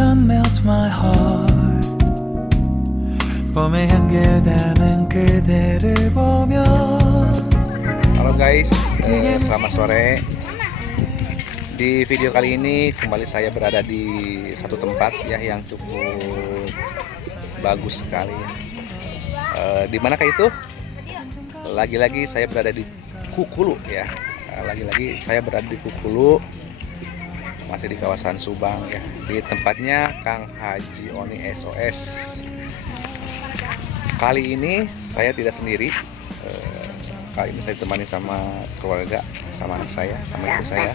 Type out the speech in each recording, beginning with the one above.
sun melts my heart. 봄의 향기를 담은 그대를 보면. Halo guys, selamat sore. Di video kali ini kembali saya berada di satu tempat ya yang cukup bagus sekali. Di manakah itu? Lagi-lagi saya berada di Kukulu ya. Lagi-lagi saya berada di Kukulu, masih di kawasan Subang ya. Di tempatnya Kang Haji Oni SOS. Kali ini saya tidak sendiri. Kali ini saya ditemani sama keluarga, sama anak saya, sama ibu saya.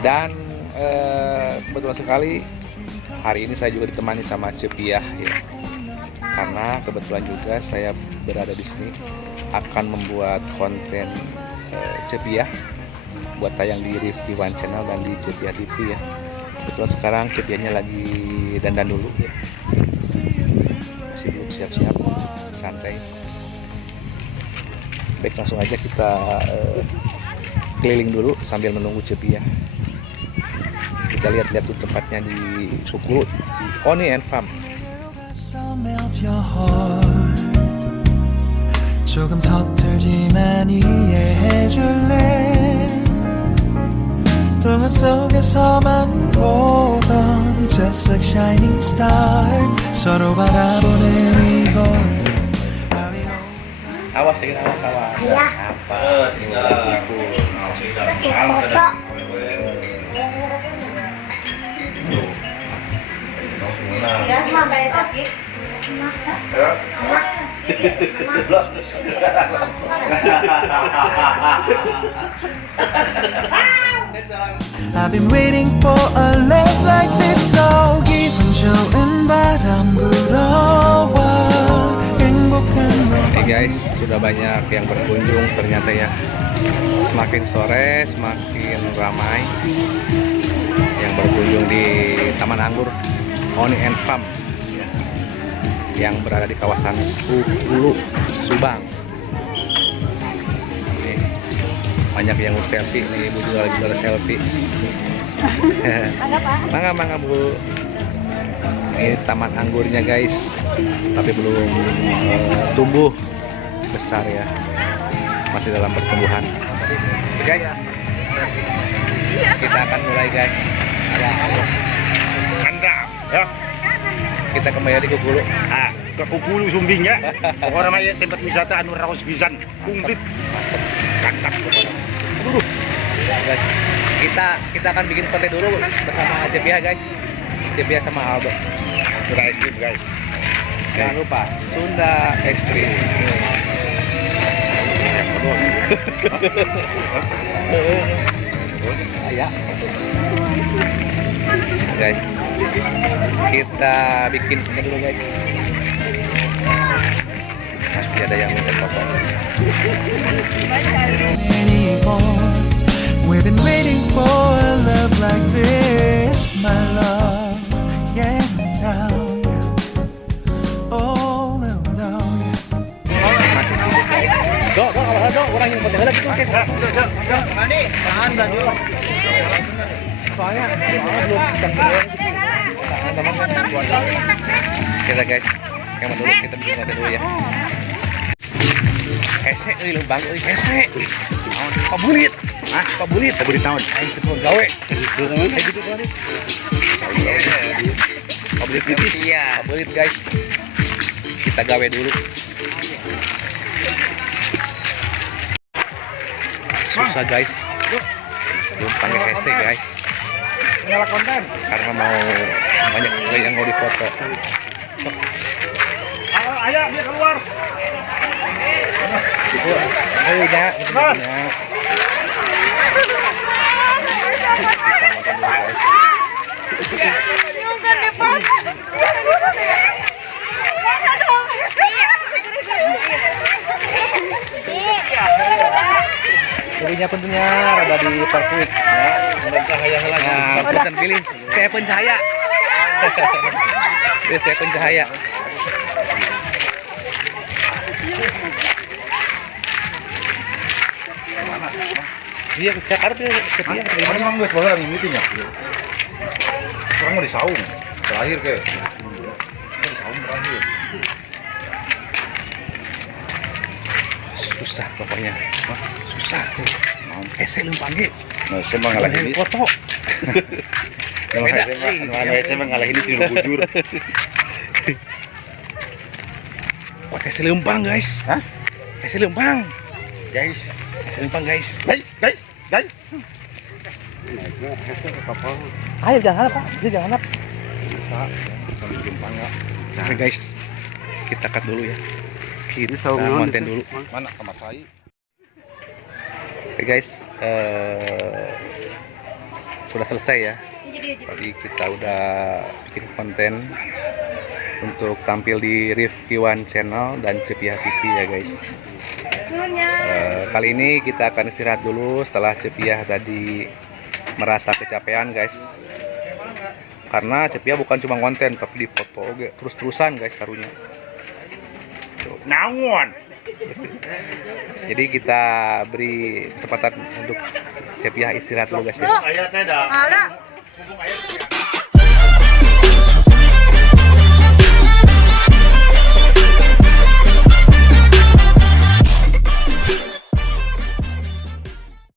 Dan kebetulan sekali hari ini saya juga ditemani sama Cepiah ya. Karena kebetulan juga saya berada di sini akan membuat konten Cepiah buat tayang di Rifki One Channel dan di Cepiah TV ya. Kebetulan sekarang Cepiahnya lagi dandan dulu ya. Masih belum siap-siap, santai. Baik, langsung aja kita keliling dulu sambil menunggu Cepiah. Kita lihat-lihat tuh tempatnya di Kukulu, di Oni and Farm. 조금 서툴지만 이해해줄래. 동화 속에서만 보던 just like shining star 서로 바라보는 이곳. Awas, tinggal awas. Iya. Apa? Ya, sampai sakit. I've been waiting for a love like this. So 기분 좋은 바람 불어와 행복한 Hey guys, sudah banyak yang berkunjung ternyata ya. Semakin sore semakin ramai yang berkunjung di Taman Anggur Oni and Farm ya, yang berada di kawasan Kukulu, Subang. Nih, banyak yang mau selfie nih, ibu juga lagi pada selfie. Mangga Bu. Ini taman anggurnya guys, tapi belum tumbuh besar ya, masih dalam pertumbuhan. Oke guys, kita akan mulai guys. Mantap ya. Kita kembali di Kukulu. Ke Kukulu Sumbing ya. Pokoknya namanya tempat wisata anu raos pisan, komplit. Mantap. Aduh. Guys, kita akan bikin konten dulu bersama Cepiah guys. Cepiah sama Aldo. Sudah ekstrim guys. Jangan lupa Sunda Ekstrim. Yang kedua. Ya. Guys, kita bikin konten dulu guys. Masih ada yang minta foto. We've been waiting for a love like this, my love. Yeah, now. Oh, no, no. Dok, orang yang foto ada gitu kan. Mani, tahan dan dulu. Soalnya belum kita guys, yang dulu kita bikin konten dulu ya. Hese euy lu bang euy hese. Pabulit. Pabulit tahun. Aing ketua gawe. Gitu kan. Pabulit tipis. Pabulit guys. Kita gawe dulu. Susah guys. Belum pakai hese guys. Nyala konten. Karena mau banyak sekali yang mau difoto. Ayo dia keluar. Ayo ya. Mas. Pilihnya tentunya rada di perkuit ya. Ada cahaya lagi. Nah, bukan pilih. Saya pencahaya. Saya pencahaya. Iya, saya karep ya, Cepiah. Memang guys, bawa lagi meeting ya. Orang mau di saung. terakhir ke. Tahun terakhir. Susah pokoknya. Wah, susah. Saya lempang ge. Nah, saya mengalahin ini. Foto. Beda. Saya mengalahin ini tidak bujur. Pakai selempang guys. Hah? Pakai selempang. Guys, Selempang guys. guys. Ayo jangan Pak. Dia jangan Pak. Oke guys. Kita cut dulu ya. Kita konten dulu. Mana kamar saya? Oke guys, sudah selesai ya. Tadi kita udah bikin konten untuk tampil di Rifkiwan Channel dan Cepiah TV ya guys. Kali ini kita akan istirahat dulu setelah Cepiah tadi merasa kecapean guys. Karena Cepiah bukan cuma konten tapi di foto terus-terusan guys karunya. Naon? Jadi kita beri kesempatan untuk Cepiah istirahat dulu guys ya. Ayah teh dah. Ada.